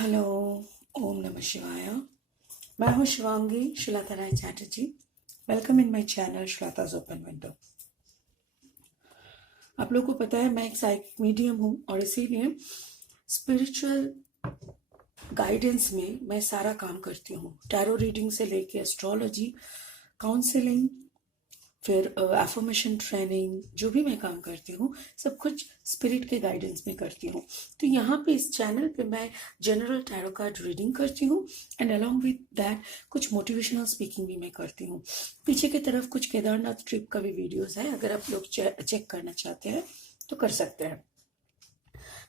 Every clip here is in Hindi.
हेलो, ओम नमः शिवाय। मैं हूँ Shivangi Srilata Rai Chatterjee. Welcome in my channel Srilata's open window. आप लोगों को पता है मैं एक साइकिक मीडियम हूँ और इसीलिए स्पिरिचुअल गाइडेंस में मैं सारा काम करती हूँ। टैरो रीडिंग से लेके एस्ट्रोलॉजी, काउंसलिंग, फिर एफर्मेशन ट्रेनिंग, जो भी मैं काम करती हूँ सब कुछ स्पिरिट के गाइडेंस में करती हूँ। तो यहाँ पे इस चैनल पे मैं जनरल टैरो कार्ड रीडिंग करती हूँ एंड अलॉन्ग विद दैट कुछ मोटिवेशनल स्पीकिंग भी मैं करती हूँ। पीछे की तरफ कुछ केदारनाथ ट्रिप का भी वीडियोस है, अगर आप लोग चेक करना चाहते हैं तो कर सकते हैं।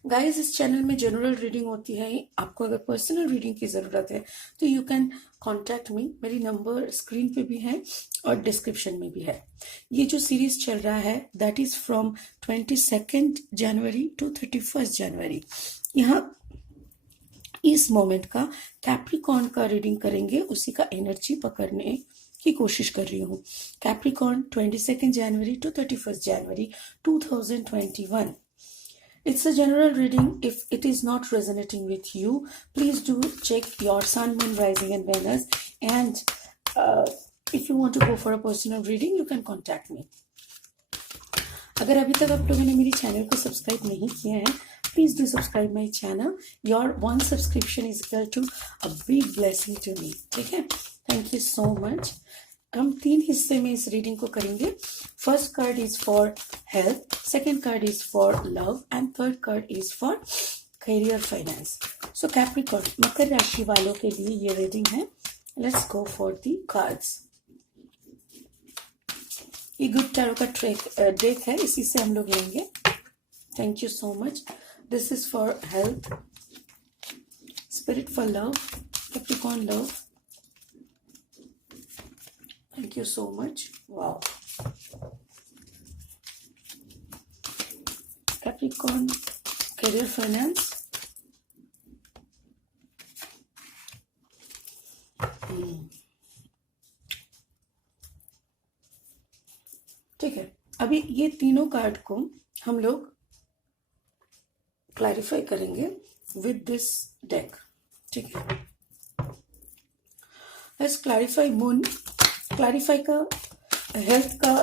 गाइस, इस चैनल में जनरल रीडिंग होती है। आपको अगर पर्सनल रीडिंग की ज़रूरत है तो यू कैन कॉन्टैक्ट मी। मेरी नंबर स्क्रीन पे भी है और डिस्क्रिप्शन में भी है। ये जो सीरीज चल रहा है that is from 22 January to 31 January. यहाँ इस मोमेंट का कैप्रिकॉर्न का रीडिंग करेंगे, उसी का एनर्जी पकड़ने की कोशिश कर रही हूँ। Capricorn 22 January to 31 January 2021। It's a general reading. If it is not resonating with you, please do check your sun, moon, rising and Venus. And if you want to go for a personal reading, you can contact me. अगर अभी तक आप लोगों ने मेरी चैनल को सब्सक्राइब नहीं किया है, please do subscribe my channel. Your one subscription is equal to a big blessing to me. ठीक है, थैंक यू सो मच। हम 3 हिस्से में इस रीडिंग को करेंगे। First card is for health, second card is for love and third card is for career finance. So Capricorn, मकर राशि वालों के लिए ये रीडिंग है। Let's go for the cards. ये गुड टैरो का डेक है, इसी से हम लोग लेंगे। Thank you so much. This is for health, spirit for love, Capricorn love. Thank you so much. Wow. Capricorn, career finance. ठीक है, अभी ये तीनों कार्ड को हम लोग क्लैरिफाई करेंगे विद दिस डेक। ठीक है, लेट्स क्लैरिफाई मून। क्लैरिफाई का हेल्थ का,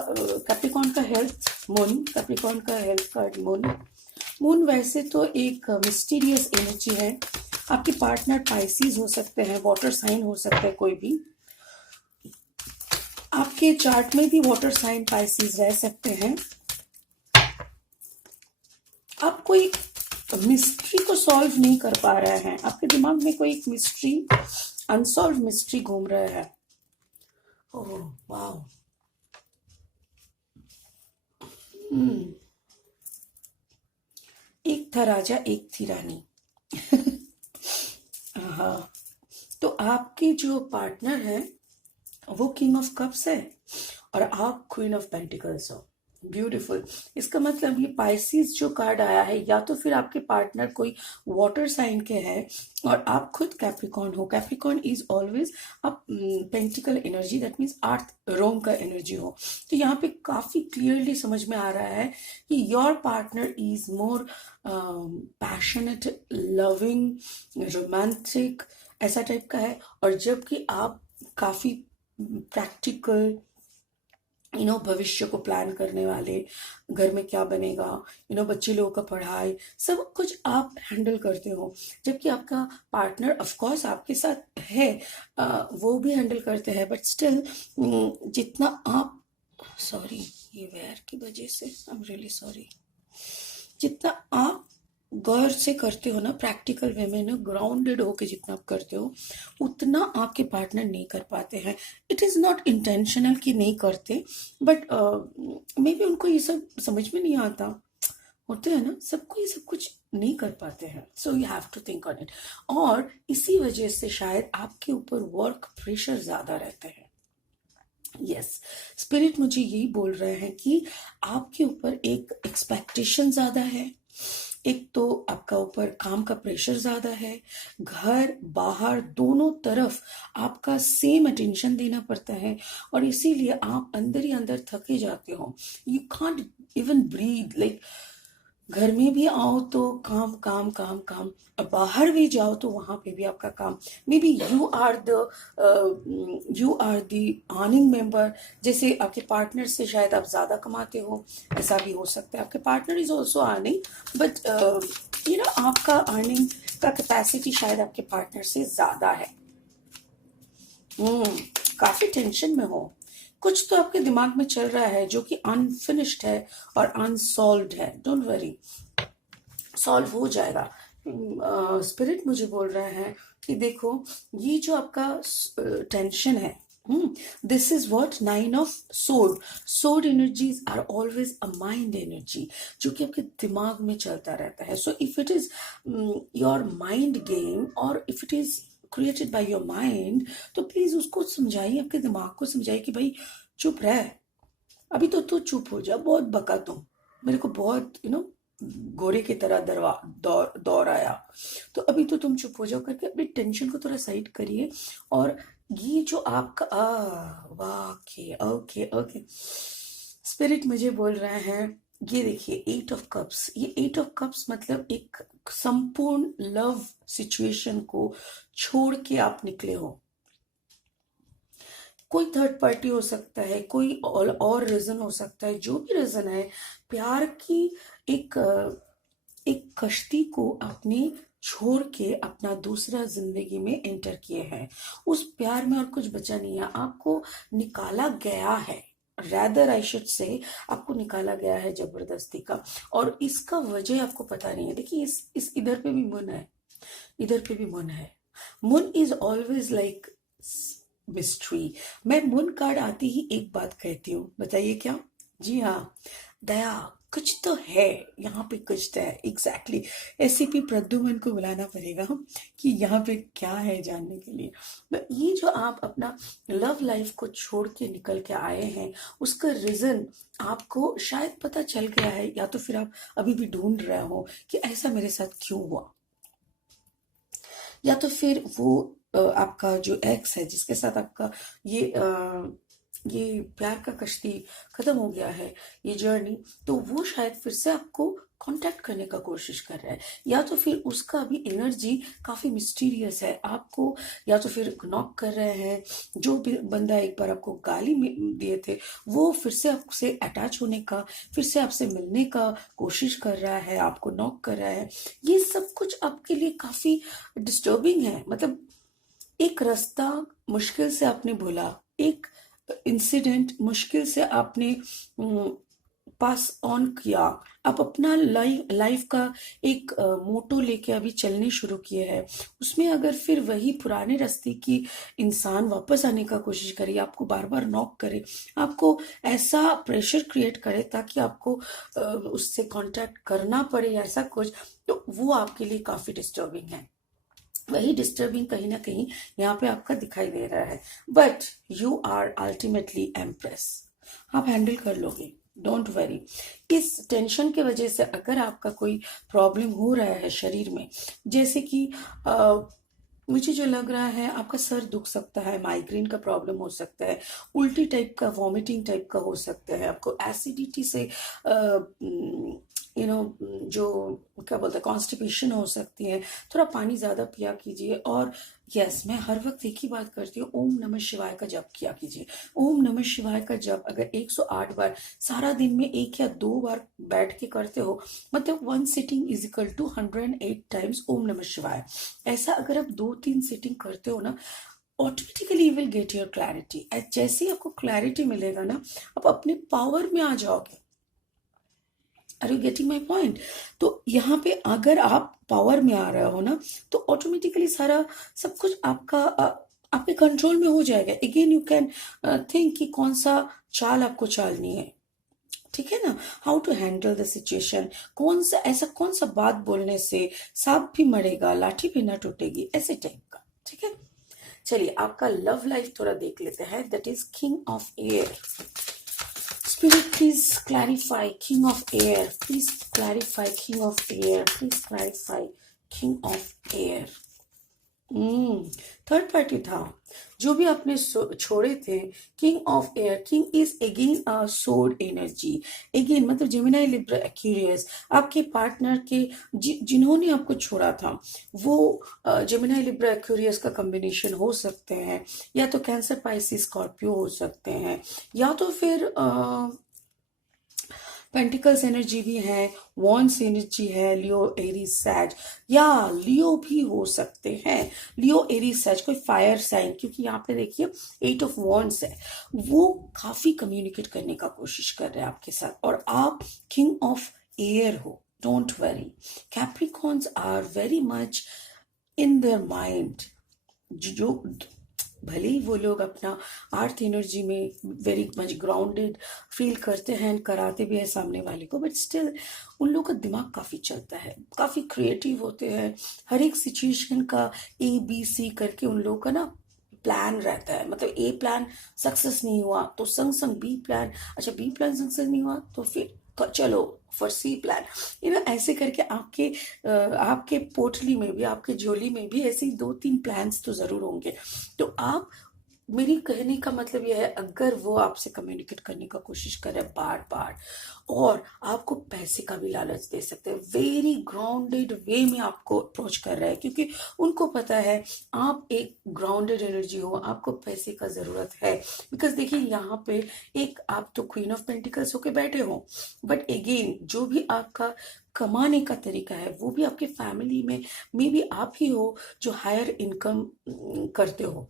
कैप्रिकॉर्न का हेल्थ मून, कैप्रिकॉर्न का हेल्थ कार्ड मून। मून वैसे तो एक मिस्टीरियस एनर्जी है। आपके पार्टनर पाइसिस हो सकते हैं, वाटर साइन हो सकता है कोई भी। आपके चार्ट में भी वाटर साइन पाइसिस रह सकते हैं। आप कोई मिस्ट्री को सॉल्व नहीं कर पा रहे हैं, आपके दिमाग में कोई एक मिस्ट्री, अनसॉल्व मिस्ट्री घूम रहा है। Oh wow. एक था राजा, एक थी रानी। हाँ, तो आपके जो पार्टनर है वो किंग ऑफ कप्स है और आप क्वीन ऑफ पेंटिकल्स हो। ब्यूटीफुल। इसका मतलब ये पाइसिस जो कार्ड आया है, या तो फिर आपके पार्टनर कोई वाटर साइन के हैं और आप खुद कैप्रिकॉर्न हो। Capricorn is always a pentacle energy, that means earth रोम का एनर्जी हो। तो यहाँ पे काफी क्लियरली समझ में आ रहा है कि your partner is more passionate, loving, romantic, ऐसा टाइप का है। और जबकि आप काफी प्रैक्टिकल, भविष्य को प्लान करने वाले, घर में क्या बनेगा, बच्चे लोगों का पढ़ाई, सब कुछ आप हैंडल करते हो। जबकि आपका पार्टनर ऑफ कोर्स आपके साथ है, वो भी हैंडल करते हैं, बट स्टिल जितना आप, सॉरी ये वेयर की वजह से आई एम रियली सॉरी, जितना आप गौर से करते हो ना, प्रैक्टिकल वे में ना, ग्राउंडेड होके जितना आप करते हो, उतना आपके पार्टनर नहीं कर पाते हैं। इट इज़ नॉट इंटेंशनल कि नहीं करते, बट मे बी उनको ये सब समझ में नहीं आता। होते हैं ना, सबको ये सब कुछ नहीं कर पाते हैं। So you have to think on it. और इसी वजह से शायद आपके ऊपर वर्क प्रेशर ज़्यादा रहते हैं। यस, स्पिरिट मुझे यही बोल रहे हैं कि आपके ऊपर एक एक्सपेक्टेशन ज़्यादा है। एक तो आपका ऊपर काम का प्रेशर ज्यादा है, घर बाहर दोनों तरफ आपका सेम अटेंशन देना पड़ता है और इसीलिए आप अंदर ही अंदर थके जाते हो। You can't even breathe, like घर में भी आओ तो काम काम काम काम, और बाहर भी जाओ तो वहां पे भी आपका काम। Maybe you are the earning member. जैसे आपके पार्टनर से शायद आप ज्यादा कमाते हो, ऐसा भी हो सकता है। आपके partner is also earning, but आपका अर्निंग का कैपेसिटी शायद आपके पार्टनर से ज्यादा है। काफी टेंशन में हो, कुछ तो आपके दिमाग में चल रहा है जो कि अनफिनिश्ड है और अनसॉल्व्ड है। डोंट वरी, सॉल्व हो जाएगा। स्पिरिट मुझे बोल रहा है कि देखो, ये जो आपका टेंशन है, this is what 9 of sword. Sword energies are always a mind energy, जो कि आपके दिमाग में चलता रहता है। So if it is your mind game, और if it is created by your mind, तो प्लीज उसको समझाइए, आपके दिमाग को समझाइए कि भाई चुप रह, अभी तो तू चुप हो जा, बहुत बका तुम, मेरे को बहुत घोड़े की तरह दौड़ आया, तो अभी तो तुम चुप हो जाओ करके अपनी टेंशन को थोड़ा साइड करिए। और ये जो आपका वाह, ओके ओके ओके, स्पिरिट मुझे बोल रहा है, ये देखिए 8 ऑफ कप्स। ये 8 ऑफ कप्स मतलब एक संपूर्ण लव सिचुएशन को छोड़ के आप निकले हो। कोई थर्ड पार्टी हो सकता है, कोई और रीजन हो सकता है, जो भी रीजन है, प्यार की एक एक कश्ती को आपने छोड़ के अपना दूसरा जिंदगी में एंटर किए हैं। उस प्यार में और कुछ बचा नहीं है, आपको निकाला गया है, रैदर आई शुड से, आपको निकाला गया है जबरदस्ती का, और इसका वजह आपको पता नहीं है। देखिए इस इधर पे भी मन है, इधर पे भी मन है। Moon is always like mystery. मैं मून कार्ड आती ही एक बात कहती हूँ, बताइए क्या? जी हाँ, दया, कुछ तो है यहाँ पे, कुछ तो है। एग्जैक्टली एससीपी प्रद्युमन को बुलाना पड़ेगा कि यहाँ पे क्या है जानने के लिए। ये जो आप अपना लव लाइफ को छोड़ के निकल के आए हैं, उसका रीजन आपको शायद पता चल गया है, या तो फिर आप अभी भी ढूंढ रहे हो कि ऐसा मेरे साथ क्यों हुआ, या तो फिर वो आपका जो एक्स है जिसके साथ आपका ये प्यार का कश्ती खत्म हो गया है, ये जर्नी, तो वो शायद फिर से आपको कांटेक्ट करने का कोशिश कर रहा है, या तो फिर उसका भी एनर्जी काफी मिस्टीरियस है आपको, या तो फिर नॉक कर रहे हैं। जो भी बंदा एक बार आपको गाली दिए थे, वो फिर से आपसे अटैच होने का, फिर से आपसे मिलने का कोशिश कर रहा है, आपको नॉक कर रहा है। ये सब कुछ आपके लिए काफी डिस्टर्बिंग है। मतलब एक रास्ता मुश्किल से आपने बोला, एक इंसिडेंट मुश्किल से आपने पास ऑन किया, आप अपना लाइफ का एक मोटो लेके अभी चलने शुरू किए हैं, उसमें अगर फिर वही पुराने रास्ते की इंसान वापस आने का कोशिश करे, आपको बार बार नॉक करे, आपको ऐसा प्रेशर क्रिएट करे ताकि आपको उससे कांटेक्ट करना पड़े, ऐसा कुछ, तो वो आपके लिए काफी डिस्टर्बिंग है। वही डिस्टर्बिंग कहीं ना कहीं यहाँ पे आपका दिखाई दे रहा है, but you are ultimately empress, आप हैंडल कर लोगे, डोंट वरी। इस टेंशन के वजह से अगर आपका कोई प्रॉब्लम हो रहा है शरीर में, जैसे कि मुझे जो लग रहा है आपका सर दुख सकता है, माइग्रेन का प्रॉब्लम हो सकता है, उल्टी टाइप का, वॉमिटिंग टाइप का हो सकता है, आपको एसिडिटी से जो क्या बोलते हैं कॉन्स्टिपेशन हो सकती है। थोड़ा पानी ज़्यादा पिया कीजिए, और यस, मैं हर वक्त एक ही बात करती हूँ, ओम नमः शिवाय का जप किया कीजिए। ओम नमः शिवाय का जप अगर 108 बार सारा दिन में 1 या 2 बार बैठ के करते हो, मतलब 1 sitting is equal to 108 times ओम नमः शिवाय। ऐसा अगर आप 2-3 सिटिंग करते हो ना, automatically you will get your clarity. जैसे ही आपको क्लैरिटी मिलेगा ना, आप अपने पावर में आ जाओगे। Are you getting my point? तो यहाँ पे अगर आप पावर में आ रहे हो ना, तो ऑटोमेटिकली सारा सब कुछ आपका आपके कंट्रोल में हो जाएगा। अगेन यू कैन थिंक कि कौन सा चाल आपको चालनी है, ठीक है ना, how to handle the situation, कौन सा बात बोलने से सांप भी मरेगा लाठी भी ना टूटेगी, ऐसे टाइप का। ठीक है, चलिए आपका लव लाइफ थोड़ा देख लेते हैं। That is king of air. Spirit, please clarify King of Air. Please clarify King of Air. Please clarify King of Air. Third party था जो भी आपने छोड़े थे। King of air, king is again सोड एनर्जी। अगेन मतलब जेमिनाई लिब्रा एक्यूरियस, आपके पार्टनर के जिन्होंने आपको छोड़ा था वो जेमिनाई लिब्रा एक्यूरियस का कॉम्बिनेशन हो सकते हैं, या तो कैंसर पाइसिस स्कॉर्पियो हो सकते हैं, या तो फिर पेंटिकल्स एनर्जी भी है, वॉन्स एनर्जी है, लियो एरीज सैज, या लियो भी हो सकते हैं। लियो एरीज सैज कोई फायर साइन, क्योंकि यहाँ पे देखिए 8 ऑफ वॉन्स है, वो काफी कम्युनिकेट करने का कोशिश कर रहे हैं आपके साथ, और आप किंग ऑफ एयर हो। Don't worry, Capricorns are very much in their mind. जो भले ही वो लोग अपना अर्थ एनर्जी में वेरी मच ग्राउंडेड फील करते हैं, कराते भी है सामने वाले को, बट स्टिल उन लोगों का दिमाग काफ़ी चलता है, काफ़ी क्रिएटिव होते हैं। हर एक सिचुएशन का ABC करके उन लोगों का ना प्लान रहता है। मतलब ए प्लान सक्सेस नहीं हुआ तो संग संग बी प्लान, अच्छा बी प्लान सक्सेस नहीं हुआ तो फिर तो चलो फॉर सी प्लान, ऐसे करके आपके पोटली में भी, आपके झोली में भी ऐसे ही 2-3 प्लान्स तो जरूर होंगे। तो आप, मेरी कहने का मतलब यह है, अगर वो आपसे कम्युनिकेट करने का कोशिश करे बार बार और आपको पैसे का भी लालच दे सकते हैं, वेरी ग्राउंडेड वे में आपको अप्रोच कर रहा है, क्योंकि उनको पता है आप एक ग्राउंडेड एनर्जी हो, आपको पैसे का जरूरत है। बिकॉज देखिए यहाँ पे एक आप तो क्वीन ऑफ पेंटिकल्स होके बैठे हो, बट अगेन जो भी आपका कमाने का तरीका है वो भी आपके फैमिली में मे बी आप ही हो जो हायर इनकम करते हो।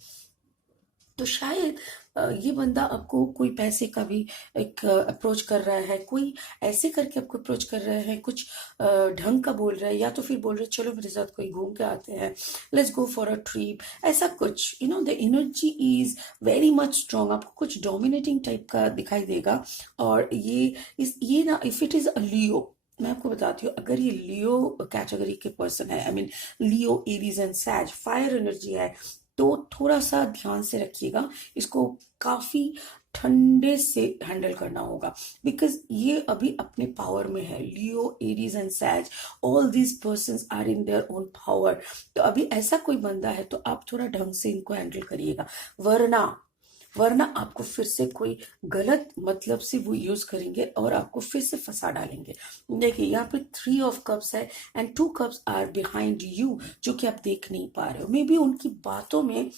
तो शायद ये बंदा आपको कोई पैसे का भी एक अप्रोच कर रहा है, कोई ऐसे करके आपको अप्रोच कर रहा है, कुछ ढंग का बोल रहा है, या तो फिर बोल रहे हैं चलो मेरे साथ कोई घूम के आते हैं, let's go for a trip, ऐसा कुछ। The energy is very much strong, आपको कुछ डोमिनेटिंग टाइप का दिखाई देगा। और ये ना, इफ इट इज अ लियो, मैं आपको बताती हूँ, अगर ये लियो कैटेगरी के पर्सन है, I mean Leo Aries and सैज, फायर एनर्जी है, तो थोड़ा सा ध्यान से रखिएगा, इसको काफी ठंडे से हैंडल करना होगा, बिकॉज ये अभी अपने पावर में है। लियो एरीज एंड सैज, all these persons are in their own power. तो अभी ऐसा कोई बंदा है तो आप थोड़ा ढंग से इनको हैंडल करिएगा, वरना आपको फिर से कोई गलत मतलब से वो यूज करेंगे और आपको फिर से फंसा डालेंगे। देखिए यहाँ पे 3 ऑफ कप्स है and 2 cups are behind you, जो कि आप देख नहीं पा रहे हो। मे बी उनकी बातों में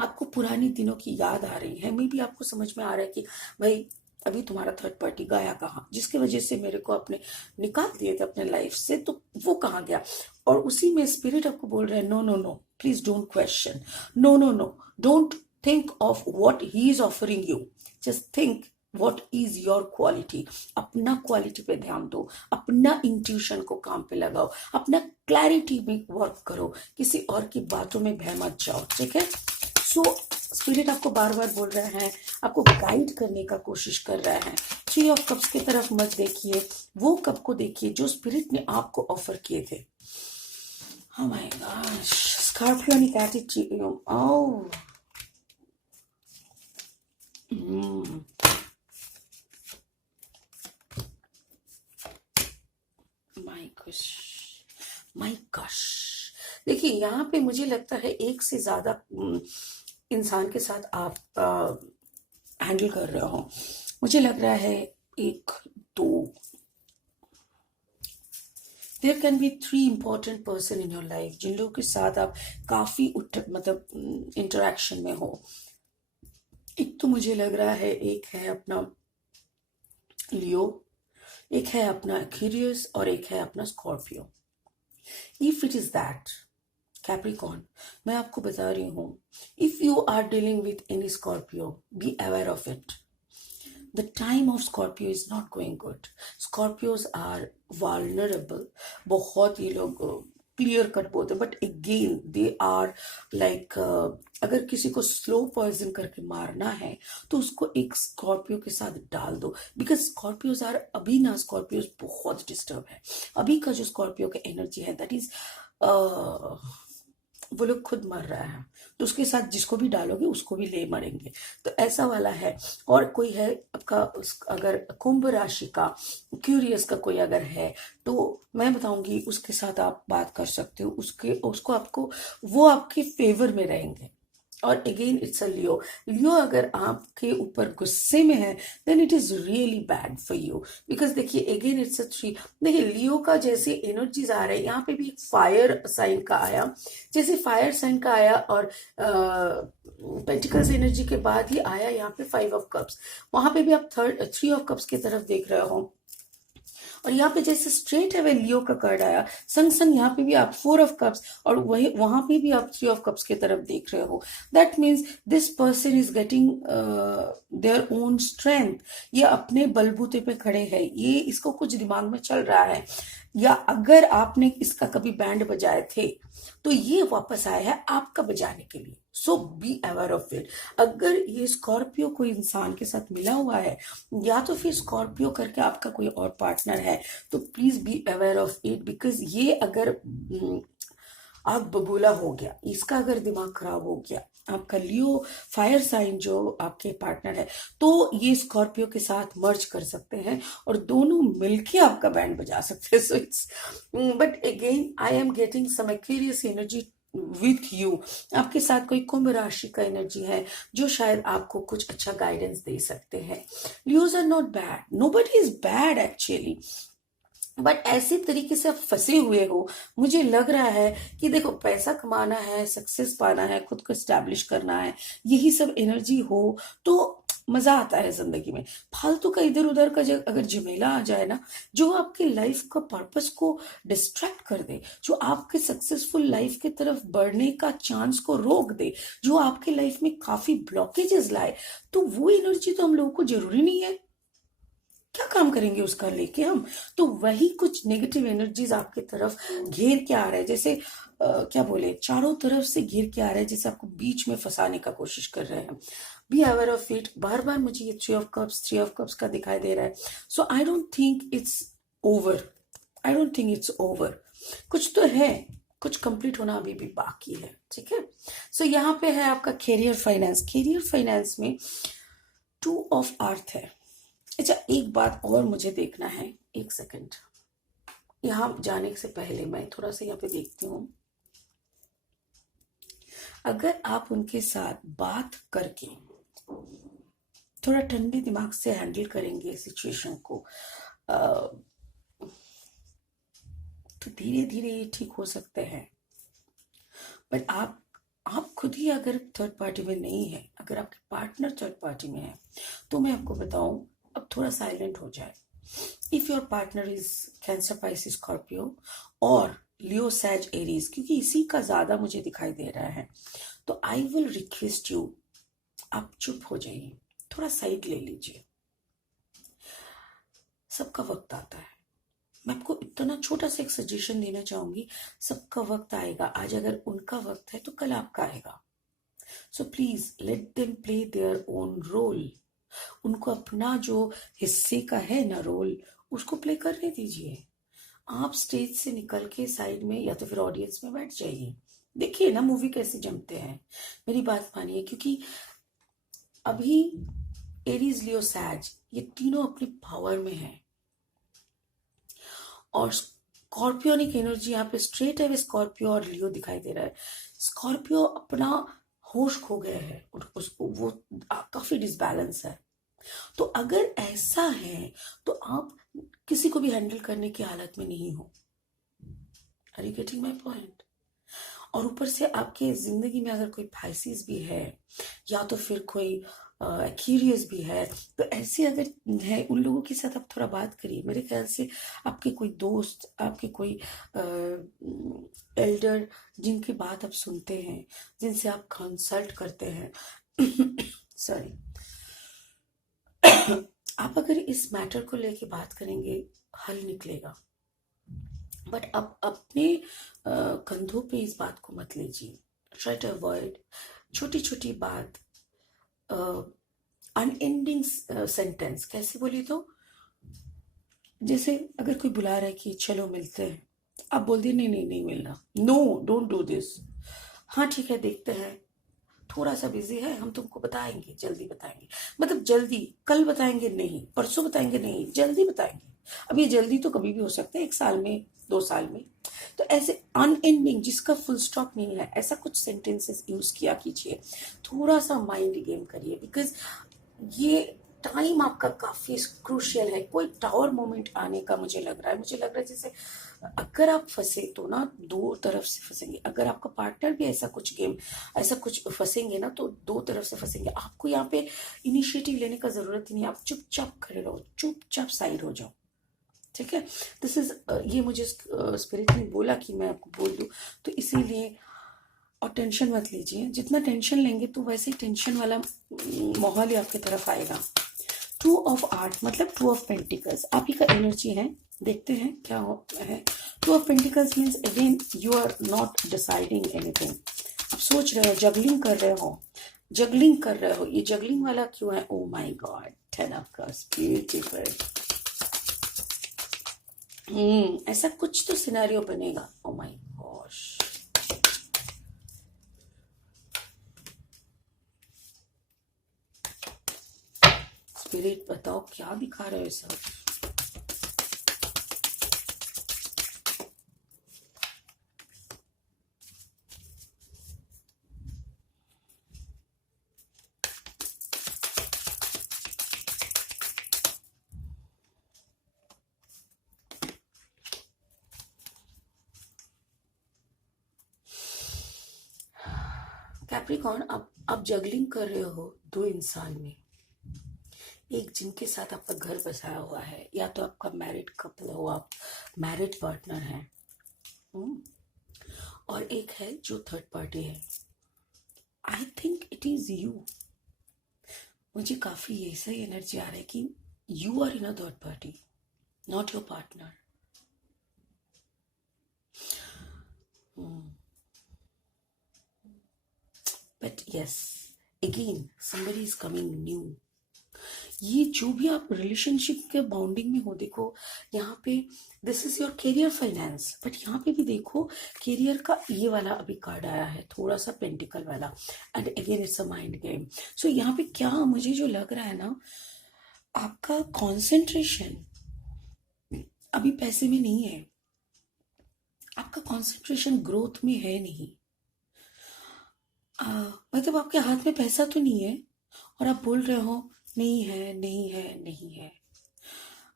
आपको पुरानी दिनों की याद आ रही है, मे बी आपको समझ में आ रहा है कि भाई अभी तुम्हारा थर्ड पार्टी गया कहाँ, जिसके वजह से मेरे को अपने निकाल दिए थे अपने लाइफ से, तो वो कहाँ गया। और उसी में स्पिरिट आपको बोल रहा है no no no, please don't question, no no no, don't think of what he is offering you, just think what is your quality। अपना क्वालिटी पे ध्यान दो, अपना इंट्यूशन को काम पे लगाओ, अपना क्लैरिटी में वर्क करो, किसी और की बातों में बह मत जाओ, ठीक है। सो स्पिरिट आपको बार बार बोल रहा है, आपको गाइड करने का कोशिश कर रहा है। 3 ऑफ कप्स की तरफ मत देखिए, वो कप को देखिए जो स्पिरिट ने आपको ऑफर किए थे। Oh my gosh, Scorpionic attitude, oh my gosh. देखिए यहाँ पे मुझे लगता है एक से ज्यादा इंसान के साथ आप हैंडल कर रहे हो। मुझे लग रहा है 1 2, there can be 3 important person in your life, जिन लोगों के साथ आप काफी मतलब इंटरेक्शन में हो। एक तो मुझे लग रहा है, एक है अपना लियो, एक है अपना एक्वेरियस, और एक है अपना Scorpio. If it is that Capricorn, मैं आपको बता रही हूं, if you are dealing with any Scorpio, be aware of it. The time of Scorpio is not going good. Scorpios are vulnerable. बहुत ही लोग क्लियर कट बोलते हैं, but again they are like, अगर किसी को स्लो पॉइजन करके मारना है तो उसको एक स्कॉर्पियो के साथ डाल दो, बिकॉज स्कॉर्पियोज आर, अभी ना स्कॉर्पियोज बहुत डिस्टर्ब है। अभी का जो स्कॉर्पियो का एनर्जी है दैट इज वो लोग खुद मर रहा है, तो उसके साथ जिसको भी डालोगे उसको भी ले मरेंगे। तो ऐसा वाला है। और कोई है आपका अगर कुंभ राशि का क्यूरियस का कोई अगर है, तो मैं बताऊंगी उसके साथ आप बात कर सकते हो, उसके उसको आपको वो आपके फेवर में रहेंगे। और अगेन इट्स अ लियो। लियो अगर आपके ऊपर गुस्से में है, then it is really bad for you. Because देखिए अगेन इट्स अ थ्री। देखिए लियो का जैसे एनर्जीज आ रहे हैं, यहाँ पे भी एक फायर साइन का आया, जैसे फायर साइन का आया, और पेंटिकल्स एनर्जी के बाद ही आया यहाँ पे 5 ऑफ कप्स। वहां पे भी आप 3 ऑफ कप्स की तरफ देख रहे हो, और यहाँ पे जैसे स्ट्रेट है लियो का कार्ड आया, संग संग यहाँ पे भी आप 4 ऑफ कप्स, और वही वहां पे भी आप 3 ऑफ कप्स की तरफ देख रहे हो। That means this person is getting their own strength. ये अपने बलबूते पे खड़े हैं, ये इसको कुछ दिमाग में चल रहा है, या अगर आपने इसका कभी बैंड बजाए थे तो ये वापस आया है आपका बजाने के लिए। सो बी अवेयर ऑफ इट। अगर ये स्कॉर्पियो कोई इंसान के साथ मिला हुआ है, या तो फिर स्कॉर्पियो करके आपका कोई और पार्टनर है, तो please be aware of it. Because ये अगर आग बबूला हो गया, इसका अगर दिमाग खराब हो गया, आपका लियो फायर साइन जो आपके पार्टनर है, तो ये स्कॉर्पियो के साथ मर्ज कर सकते हैं और दोनों मिलके आपका बैंड बजा सकते हैं। So it's, but again I am getting some Aquarius energy with you. आपके साथ कोई कुंभ राशि का एनर्जी है जो शायद आपको कुछ अच्छा गाइडेंस दे सकते हैं। Leos are not bad, nobody is bad actually, but ऐसे तरीके से आप फंसे हुए हो। मुझे लग रहा है कि देखो पैसा कमाना है, सक्सेस पाना है, खुद को स्टैब्लिश करना है, यही सब एनर्जी हो तो मजा आता है जिंदगी में। फालतू का इधर उधर का अगर झमेला आ जाए ना, जो आपके लाइफ का पर्पस को डिस्ट्रैक्ट कर दे, जो आपके सक्सेसफुल लाइफ की तरफ बढ़ने का चांस को रोक दे, जो आपके लाइफ में काफी ब्लॉकेजेस लाए, तो वो एनर्जी तो हम लोगों को जरूरी नहीं है। क्या काम करेंगे उसका लेके हम? तो वही कुछ नेगेटिव एनर्जीज आपके तरफ घेर के आ रहे हैं, जैसे क्या बोले, चारों तरफ से घेर के आ रहे हैं, जैसे आपको बीच में फंसाने का कोशिश कर रहे हैं। Be aware of it. बार बार मुझे ये 3 ऑफ कप्स का दिखाई दे रहा है। So I don't think it's over, I don't think it's over. कुछ तो है, कुछ कंप्लीट होना अभी भी बाकी है, ठीक है। सो यहाँ पे है आपका कैरियर फाइनेंस। कैरियर फाइनेंस में 2 ऑफ अर्थ है। अच्छा, एक बात और मुझे देखना है, एक सेकंड। यहाँ जाने से पहले मैं थोड़ा सा यहाँ पे देखती हूँ। अगर आप उनके साथ बात करके थोड़ा ठंडे दिमाग से हैंडल करेंगे सिचुएशन को, तो धीरे धीरे ये ठीक हो सकते हैं। बट आप खुद ही अगर थर्ड पार्टी में नहीं है, अगर आपके पार्टनर थर्ड पार्टी में है, तो मैं आपको बताऊं, अब थोड़ा साइलेंट हो जाए। If your partner is cancer, Pisces, Scorpio और लियो, सैज, एरीज, क्योंकि इसी का ज्यादा मुझे दिखाई दे रहा है, तो आई विल रिक्वेस्ट यू, आप चुप हो जाइए, थोड़ा साइड ले लीजिए। सबका वक्त आता है। मैं आपको इतना छोटा सा एक सजेशन देना चाहूंगी, सबका वक्त आएगा। आज अगर उनका वक्त है तो कल आपका आएगा। So please let them play their own role. उनको अपना जो हिस्से का है ना रोल, उसको प्ले करने दीजिए। आप स्टेज से निकल के साइड में या तो फिर ऑडियंस में बैठ जाइए, देखिए ना मूवी कैसे जमते हैं। मेरी बात मानिए, क्योंकि अभी एरीज, लियो, सैज, ये तीनों अपनी पावर में है, और स्कॉर्पियोनिक एनर्जी यहाँ पे स्ट्रेट है, स्कॉर्पियो और लियो दिखाई दे रहा है। स्कॉर्पियो अपना होश खो गए हैं, उसको वो काफी डिसबैलेंस है। तो अगर ऐसा है तो आप किसी को भी हैंडल करने की हालत में नहीं हो। Are you getting my point? और ऊपर से आपके जिंदगी में अगर कोई पाइसिस भी है, या तो फिर कोई एक्यूरियस भी है, तो ऐसे अगर है, उन लोगों के साथ आप थोड़ा बात करिए। मेरे ख्याल से आपके कोई दोस्त, आपके कोई एल्डर जिनकी बात आप सुनते हैं, जिनसे आप कंसल्ट करते हैं सॉरी आप अगर इस मैटर को लेके बात करेंगे, हल निकलेगा। बट अब अपने कंधों पे इस बात को मत लीजिए। ट्राई टू अवॉइड छोटी छोटी बात, अनएंडिंग सेंटेंस। कैसे बोली तो, जैसे अगर कोई बुला रहा है कि चलो मिलते हैं, आप बोल दिए नहीं नहीं नहीं मिलना, नो डोंट डू दिस। हाँ ठीक है, देखते हैं, थोड़ा सा बिजी है, हम तुमको बताएंगे, जल्दी बताएंगे। मतलब जल्दी, कल बताएंगे नहीं, परसों बताएंगे नहीं, जल्दी बताएंगे। अब ये जल्दी तो कभी भी हो सकता है, 1 साल में, 2 साल में। तो ऐसे अनएंडिंग जिसका फुल स्टॉप नहीं है, ऐसा कुछ सेंटेंसेस यूज किया कीजिए। थोड़ा सा माइंड गेम करिए, बिकॉज ये टाइम आपका काफी क्रूशियल है। कोई टावर मोमेंट आने का मुझे लग रहा है, जैसे अगर आप फंसे तो ना दो तरफ से फंसेंगे। अगर आपका पार्टनर भी ऐसा कुछ फंसेंगे ना, तो दो तरफ से फंसेंगे। आपको यहाँ पे इनिशिएटिव लेने का जरूरत ही नहीं, आप चुपचाप खड़े रहो, चुपचाप साइड हो जाओ, ठीक है। दिस इज ये मुझे स्पिरिट ने बोला कि मैं आपको बोल दूं, तो इसीलिए। और टेंशन मत लीजिए, जितना टेंशन लेंगे तो वैसे ही टेंशन वाला माहौल ही आपकी तरफ आएगा। 2 ऑफ आर्ट मतलब 2 ऑफ पेंटिकल्स आप ही का एनर्जी है। देखते हैं क्या है। 2 of pentacles means again you are not deciding anything. आप सोच रहे हो, जगलिंग कर रहे हो। ये जगलिंग वाला क्यों है? Oh my God, 10 of cups, beautiful. ऐसा कुछ तो सिनेरियो बनेगा। ओ माय गॉश, स्पिरिट बताओ क्या दिखा रहे हो सब। कैप्रिकॉर्न, आप जगलिंग कर रहे हो 2 इंसान में। एक जिनके साथ आपका घर बसाया हुआ है, या तो आपका मैरिड कपल हो, आप मैरिड पार्टनर हैं, और एक है जो थर्ड पार्टी है। I think it is you. मुझे काफी ऐसा ही एनर्जी आ रहा है कि you are in a third party, not your partner. But yes, again somebody is coming new। ये जो भी आप रिलेशनशिप के बाउंडिंग में हो, देखो यहाँ पे this is your career finance, but यहाँ पे भी देखो करियर का ये वाला अभी कार्ड आया है, थोड़ा सा पेंटिकल वाला, and again it's a mind game. So यहाँ पे क्या मुझे जो लग रहा है ना, आपका कंसंट्रेशन अभी पैसे में नहीं है, आपका कंसंट्रेशन ग्रोथ में है नहीं। मतलब आपके हाथ में पैसा तो नहीं है, और आप बोल रहे हो नहीं है, नहीं है, नहीं है।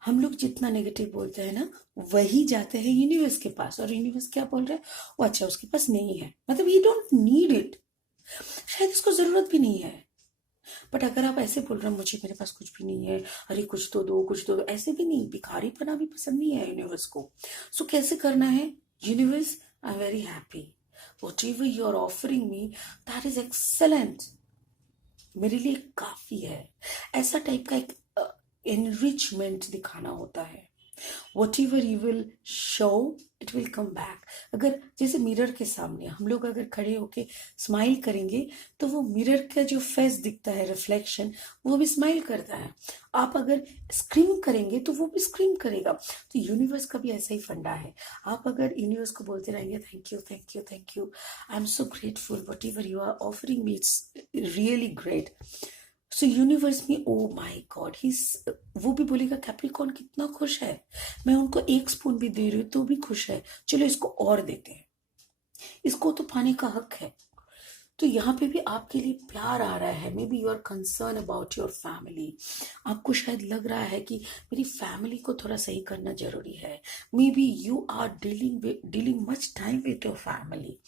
हम लोग जितना नेगेटिव बोलते हैं ना, वही जाते हैं यूनिवर्स के पास, और यूनिवर्स क्या बोल रहा है? वो अच्छा, उसके पास नहीं है, मतलब यू डोंट नीड इट, शायद इसको जरूरत भी नहीं है। बट अगर आप ऐसे बोल रहे हो मुझे, मेरे पास कुछ भी नहीं है, अरे कुछ तो दो, कुछ तो दो, ऐसे भी नहीं, भिखारीपना भी पसंद नहीं है यूनिवर्स को। सो कैसे करना है? Universe, I am very happy, whatever you are offering me, that is excellent, मेरे लिए काफी है। ऐसा टाइप का एक एनरिचमेंट दिखाना होता है। What ever you will show, it will come back. अगर जैसे मिरर के सामने हम लोग अगर खड़े होके स्माइल करेंगे, तो वो मिरर का जो फेस दिखता है, रिफ्लेक्शन, वो भी स्माइल करता है। आप अगर स्क्रीम करेंगे तो वो भी स्क्रीम करेगा। तो यूनिवर्स का भी ऐसा ही फंडा है। आप अगर यूनिवर्स को बोलते रहेंगे thank you, thank you, thank you, I am so grateful, whatever you are offering me, it's really great. So universe में, ओ माय गॉड, ही, वो भी बोलेगा कैप्रिकॉर्न कितना खुश है, मैं उनको 1 स्पून भी दे रही हूँ तो भी खुश है, चलो इसको और देते हैं, इसको तो पाने का हक है। तो यहाँ पे भी आपके लिए प्यार आ रहा है। Maybe you are concern about your family. आपको शायद लग रहा है कि मेरी फैमिली को थोड़ा सही करना जरूरी है। Maybe you are dealing much time with your family.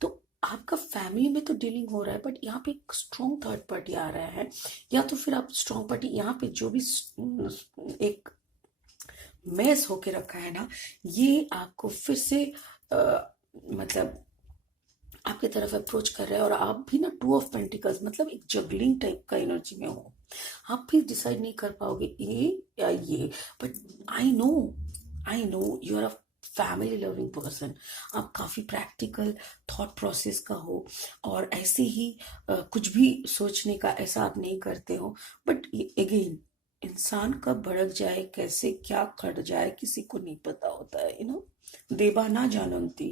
तो आपका फैमिली में तो डीलिंग हो रहा है, बट यहाँ पे एक स्ट्रॉन्ग थर्ड पार्टी आ रहा है, या तो फिर आप स्ट्रॉन्ग पार्टी, यहाँ पे जो भी एक मैस होके रखा है ना, ये आपको फिर से मतलब आपकी तरफ अप्रोच कर रहा है। और आप भी ना 2 ऑफ पेंटिकल्स मतलब एक जगलिंग टाइप का एनर्जी में हो। आप भी डिसाइड नहीं कर पाओगे ये या ये, but I know you are a family loving person. आप काफी प्रैक्टिकल थॉट प्रोसेस का हो, और ऐसे ही कुछ भी सोचने का ऐसा आप नहीं करते हो। बट अगेन, इंसान कब भड़क जाए, कैसे क्या खड़ जाए, किसी को नहीं पता होता है, देबा ना जानती।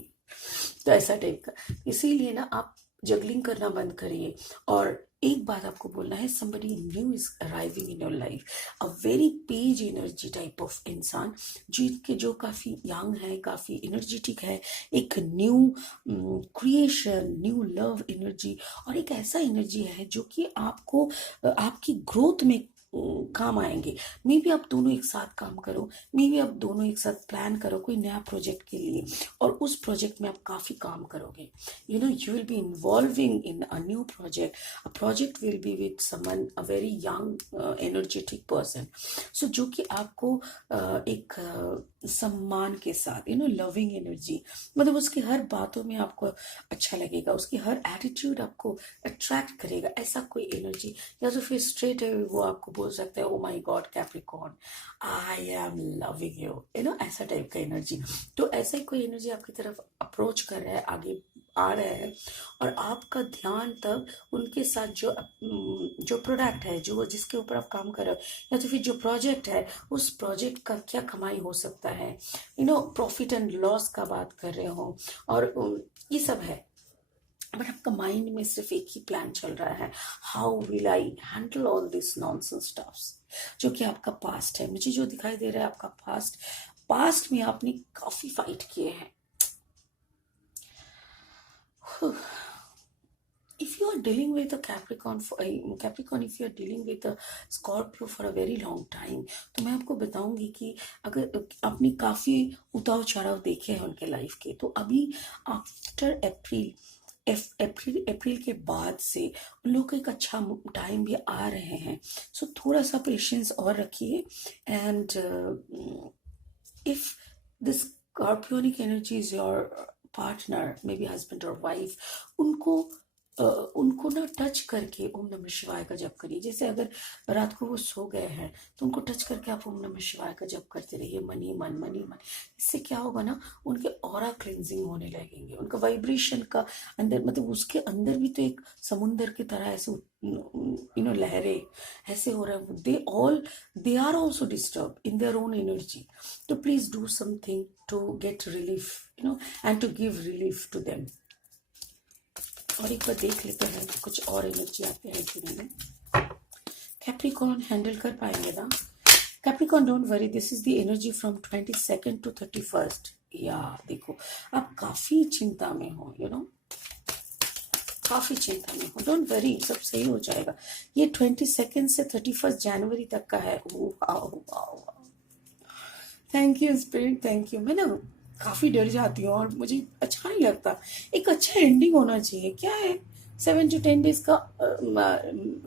तो ऐसा टाइप का, इसीलिए ना आप जगलिंग करना बंद करिए। और एक बात आपको बोलना है, somebody new is arriving in your life, a very page energy type of इंसान, जो काफी यंग है, काफी एनर्जेटिक है, एक new creation, new love energy, और एक ऐसा एनर्जी है जो कि आपको आपकी ग्रोथ में काम आएंगे। मे बी आप दोनों एक साथ काम करो, मे बी आप दोनों एक साथ प्लान करो कोई नया प्रोजेक्ट के लिए, और उस प्रोजेक्ट में आप काफी काम करोगे। You know, you will be involving in a new project, a project will be with someone, a very young energetic person, so जो कि आपको एक सम्मान के साथ, यू नो, लविंग एनर्जी, मतलब उसकी हर बातों में आपको अच्छा लगेगा, उसकी हर एटीट्यूड आपको अट्रैक्ट करेगा, ऐसा कोई एनर्जी। या तो फिर स्ट्रेट है वो आपको बोल सकता है, oh my God Capricorn, I am loving you know, ऐसा टाइप का एनर्जी। तो ऐसा ही कोई एनर्जी आपकी तरफ अप्रोच कर रहा है, आगे आ रहा है, और आपका ध्यान तब उनके साथ जो प्रोडक्ट है, जो जिसके ऊपर आप काम कर रहे हो, या तो फिर जो प्रोजेक्ट है, उस प्रोजेक्ट का क्या कमाई हो सकता है, you know, profit and loss का बात कर रहे हो, और ये सब है। बट आपका माइंड में सिर्फ एक ही प्लान चल रहा है, how will I handle all this nonsense stuffs, जो कि आपका पास्ट है। मुझे जो दिखाई दे रहा है आपका पास्ट में आपने काफी फाइट किए हैं। If you are dealing with a Capricorn, if you are dealing with a Scorpio for a very long time, तो मैं आपको बताऊंगी कि अगर आपने काफी उतार चढ़ाव देखे हैं उनके लाइफ के, तो अभी आफ्टर अप्रैल के बाद से उन लोग का एक अच्छा टाइम भी आ रहे हैं। सो थोड़ा सा पेशेंस और रखिए, and if this scorpionic energy is your partner, may be husband और वाइफ, उनको ना टच करके ओम नमः शिवाय का जप करिए। जैसे अगर रात को वो सो गए हैं तो उनको टच करके आप ओम नमः शिवाय का जप करते रहिए, मनी मन मनी मन। इससे क्या होगा ना, उनके ऑरा क्लिंजिंग होने लगेंगे, उनका वाइब्रेशन का अंदर, मतलब उसके अंदर भी तो एक समुंदर की तरह ऐसे यू नो लहरें ऐसे हो रहा है। They are also disturb in their own energy. तो please do something to get relief, you know, and to give relief to them. और एक बार देख लेते हैं कुछ और एनर्जी आते हैं कि नहीं। कैप्रिकॉर्न हैंडल कर पाएंगे ना? Capricorn don't worry, this is the energy from 22 to 31। या देखो, आप काफी चिंता में हो, यू नो, काफी चिंता में हो। डोंट वरी, सब सही हो जाएगा। ये 22 से 31 जनवरी तक का है। Thank you spirit, thank you. मैं ना काफी डर जाती हूँ और मुझे अच्छा नहीं लगता। एक अच्छा एंडिंग होना चाहिए। क्या है, 7 to 10 days का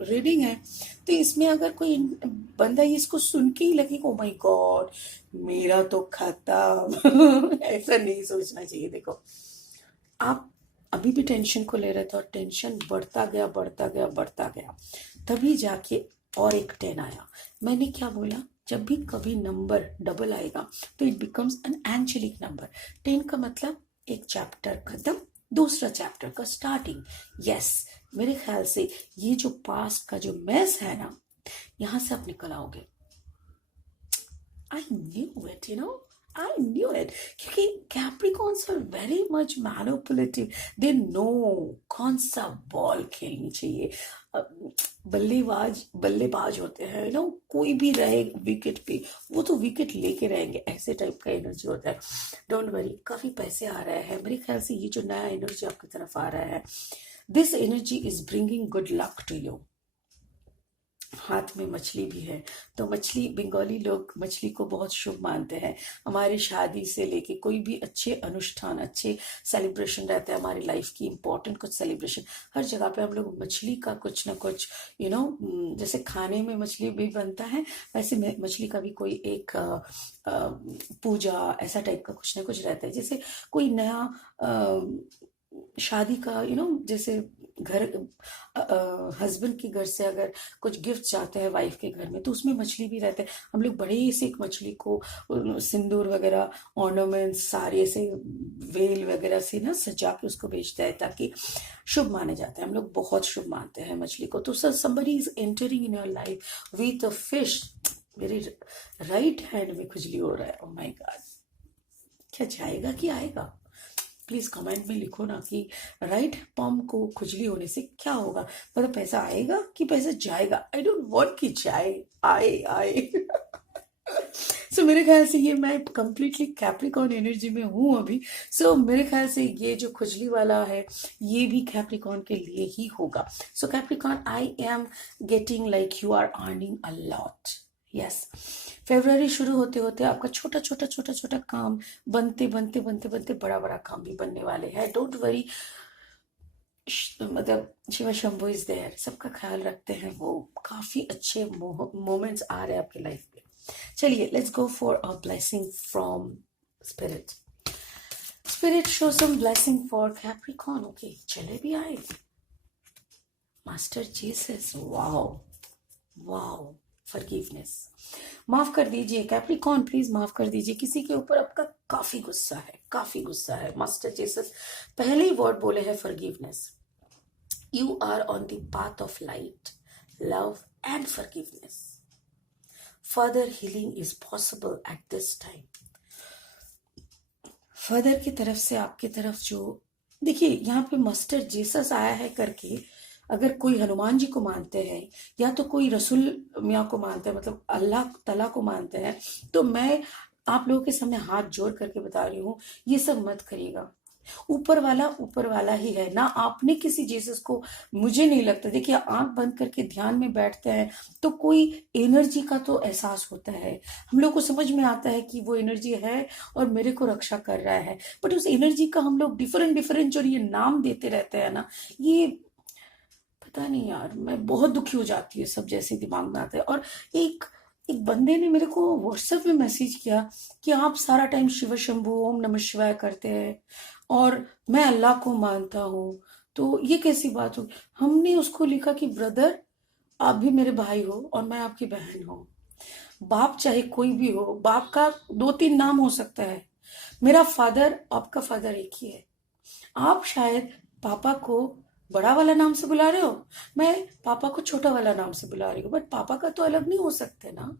रीडिंग है, तो इसमें अगर कोई बंदा इसको सुन के ही लगे ओ माय गॉड मेरा तो खत्म ऐसा नहीं सोचना चाहिए। देखो, आप अभी भी टेंशन को ले रहे थे और टेंशन बढ़ता गया बढ़ता गया बढ़ता गया, तभी जाके और एक 10 आया। मैंने क्या बोला, जब भी कभी नंबर डबल आएगा तो it becomes an angelic number. 10 का मतलब एक चैप्टर खत्म, दूसरा चैप्टर का स्टार्टिंग। यस, मेरे ख्याल से ये जो पास्ट का जो मैस है ना, यहां से आप निकल आओगे। I knew it, you know. I knew it. क्योंकि Capricorns are very much manipulative. They know कौन सा बॉल खेलनी चाहिए। बल्लेबाज होते हैं, यू नो, कोई भी रहे विकेट पे वो तो विकेट लेके रहेंगे, ऐसे टाइप का एनर्जी होता है। डोंट वरी, काफी पैसे आ रहे हैं मेरे ख्याल से। ये जो नया एनर्जी आपकी तरफ आ रहा है, this energy is bringing good luck to you. हाथ में मछली भी है, तो मछली, बंगाली लोग मछली को बहुत शुभ मानते हैं। हमारी शादी से लेके कोई भी अच्छे अनुष्ठान, अच्छे सेलिब्रेशन रहते हैं, हमारी लाइफ की इंपॉर्टेंट कुछ सेलिब्रेशन, हर जगह पे हम लोग मछली का कुछ ना कुछ, यू नो, जैसे खाने में मछली भी बनता है, वैसे मछली का भी कोई एक पूजा ऐसा टाइप का कुछ ना कुछ रहता है। जैसे कोई नया शादी का, यू नो, जैसे घर हस्बैंड के घर से अगर कुछ गिफ्ट जाते हैं वाइफ के घर में, तो उसमें मछली भी रहता है। हम लोग बड़े से एक मछली को सिंदूर वगैरह, ऑर्नामेंट्स सारे से, वेल वगैरह से ना सजा के उसको बेचते हैं, ताकि शुभ माने जाते हैं। हम लोग बहुत शुभ मानते हैं मछली को। तो sir, somebody is entering in your life with a fish। मेरे राइट हैंड में खुजली हो रहा है। ओ माय गॉड, क्या जाएगा कि आएगा? प्लीज कमेंट में लिखो ना कि राइट पॉम को खुजली होने से क्या होगा, मतलब पैसा आएगा कि पैसा जाएगा। आई डोंट वांट कि जाए, आए सो मेरे ख्याल से ये मैं कंप्लीटली कैप्रिकॉर्न एनर्जी में हूँ अभी। सो मेरे ख्याल से ये जो खुजली वाला है ये भी कैप्रिकॉर्न के लिए ही होगा। So Capricorn, I am getting like you are earning a lot. Yes, फरवरी शुरू होते होते आपका छोटा छोटा छोटा छोटा काम बनते बनते बनते बनते बड़ा बड़ा काम भी बनने वाले हैं। डोंट वरी, मतलब शिवा शंभू इज देयर, सबका ख्याल रखते हैं वो। काफी अच्छे मोमेंट्स आ रहे हैं आपकी लाइफ में। चलिए, let's go for a blessing from spirit. Spirit show some blessing for Capricorn. Okay, चले भी आए। Master Jesus, wow wow, forgiveness, माफ कर दीजिए कैप्रिकॉर्न, प्लीज माफ कर दीजिए। किसी के ऊपर आपका काफी गुस्सा है, काफी गुस्सा है। मास्टर जीसस पहले ही वर्ड बोले हैं forgiveness. You are on the path of light, love and forgiveness. Further healing is possible at this time. Further की तरफ से आपकी तरफ जो, देखिए यहाँ पे मास्टर जीसस आया है करके, अगर कोई हनुमान जी को मानते हैं या तो कोई रसूल मियाँ को मानते हैं, मतलब अल्लाह तला को मानते हैं, तो मैं आप लोगों के सामने हाथ जोड़ करके बता रही हूँ, ये सब मत करिएगा। ऊपर वाला ही है ना। आपने किसी जीसस को, मुझे नहीं लगता, देखिए आंख बंद करके ध्यान में बैठते हैं तो कोई एनर्जी का तो एहसास होता है, हम लोग को समझ में आता है कि वो एनर्जी है और मेरे को रक्षा कर रहा है। बट उस एनर्जी का हम लोग डिफरेंट डिफरेंट जो ये नाम देते रहते हैं ना, ये पता नहीं यार, मैं बहुत दुखी हो जाती हूँ सब जैसे दिमाग में आता है। और एक एक बंदे ने मेरे को व्हाट्सएप में मैसेज किया कि आप सारा टाइम शिव शंभू ओम नमः शिवाय करते हैं और मैं अल्लाह को मानता हूँ, तो ये कैसी बात हो। हमने उसको लिखा कि ब्रदर, आप भी मेरे भाई हो और मैं आपकी बहन हूँ। बाप चाहे कोई भी हो, बाप का 2-3 नाम हो सकता है। मेरा फादर, आपका फादर एक ही है। आप शायद पापा को बड़ा वाला नाम से बुला रहे हो, मैं पापा को छोटा वाला नाम से बुला रही हूँ, बट पापा का तो अलग नहीं हो सकते ना।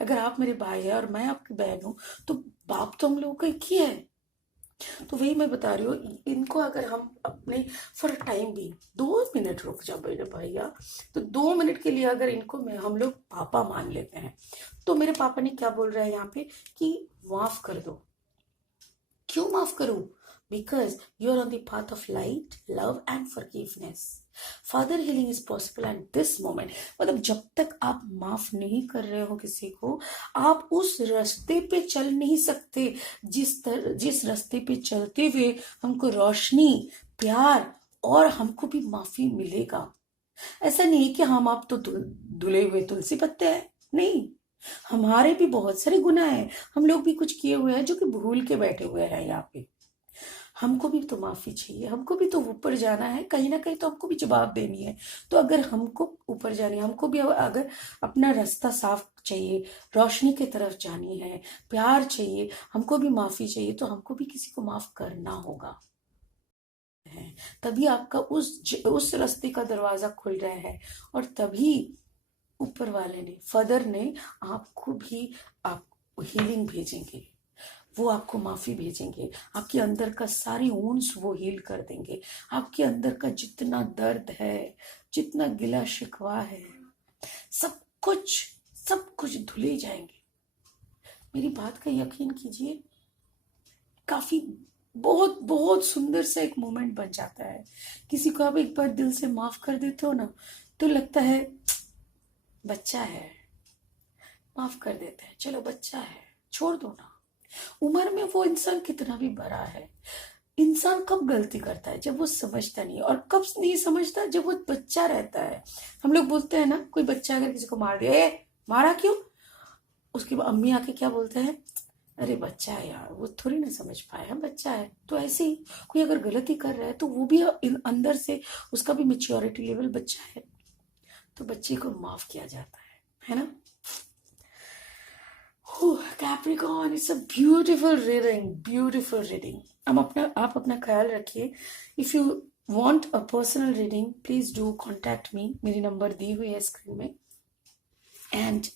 अगर आप मेरे भाई है और मैं आपकी बहन हूँ तो बाप तो हम लोगों का एक ही है। तो वही मैं बता रही हूँ, इनको अगर हम अपने फॉर टाइम भी 2 मिनट रुक जाओ मेरे भैया, तो 2 मिनट के लिए अगर इनको हम लोग पापा मान लेते हैं, तो मेरे पापा ने क्या बोल रहा है यहाँ पे कि माफ कर दो। क्यों माफ करूं? Because you're on the path of light, love and forgiveness. Father healing is possible at this moment. मतलब जब तक आप माफ नहीं कर रहे हो किसी को, आप उस रास्ते पे चल नहीं सकते जिस रास्ते पे चलते हुए हमको रोशनी, प्यार और हमको भी माफी मिलेगा। ऐसा नहीं है कि हम आप तो धुले हुए तुलसी पत्ते हैं, नहीं, हमारे भी बहुत सारे गुनाह हैं, हम लोग भी कुछ किए हुए हैं जो कि भूल के बैठे हुए हैं यहाँ पे। हमको भी तो माफी चाहिए, हमको भी तो ऊपर जाना है, कहीं ना कहीं तो हमको भी जवाब देनी है। तो अगर हमको ऊपर जानी है, हमको भी अगर अपना रास्ता साफ चाहिए, रोशनी की तरफ जानी है, प्यार चाहिए, हमको भी माफी चाहिए, तो हमको भी किसी को माफ करना होगा। तभी आपका उस रास्ते का दरवाजा खुल रहा है और तभी ऊपर वाले ने, फादर ने आपको भी आप हीलिंग भेजेंगे, वो आपको माफी भेजेंगे, आपके अंदर का सारी वुंड्स वो हील कर देंगे। आपके अंदर का जितना दर्द है, जितना गिला शिकवा है, सब कुछ धुले जाएंगे। मेरी बात का यकीन कीजिए, काफी बहुत बहुत सुंदर सा एक मोमेंट बन जाता है। किसी को आप एक बार दिल से माफ कर देते हो ना, तो लगता है बच्चा है, माफ कर देते हैं, चलो बच्चा है, छोड़ दो ना। उम्र में वो इंसान कितना भी बड़ा है, इंसान कब गलती करता है? जब वो समझता नहीं, और कब नहीं समझता? जब वो बच्चा रहता है। हम लोग बोलते हैं ना, कोई बच्चा अगर किसी को मार दिया, ए मारा क्यों? उसके बाद अम्मी आके क्या बोलते हैं, अरे बच्चा है यार, वो थोड़ी ना समझ पाया, बच्चा है। तो ऐसे ही कोई अगर गलती कर रहा है तो वो भी अंदर से उसका भी मेच्योरिटी लेवल बच्चा है, तो बच्चे को माफ किया जाता है ना। Capricorn, it's a beautiful reading. आप अपना ख्याल रखिए। If you want a personal reading, please do contact me, मेरी नंबर दी हुई है स्क्रीन में। And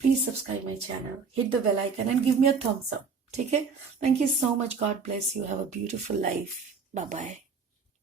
please subscribe my channel, hit the bell icon and give me a thumbs up. ठीक है? Thank you so much. God bless you. Have a beautiful life. Bye bye.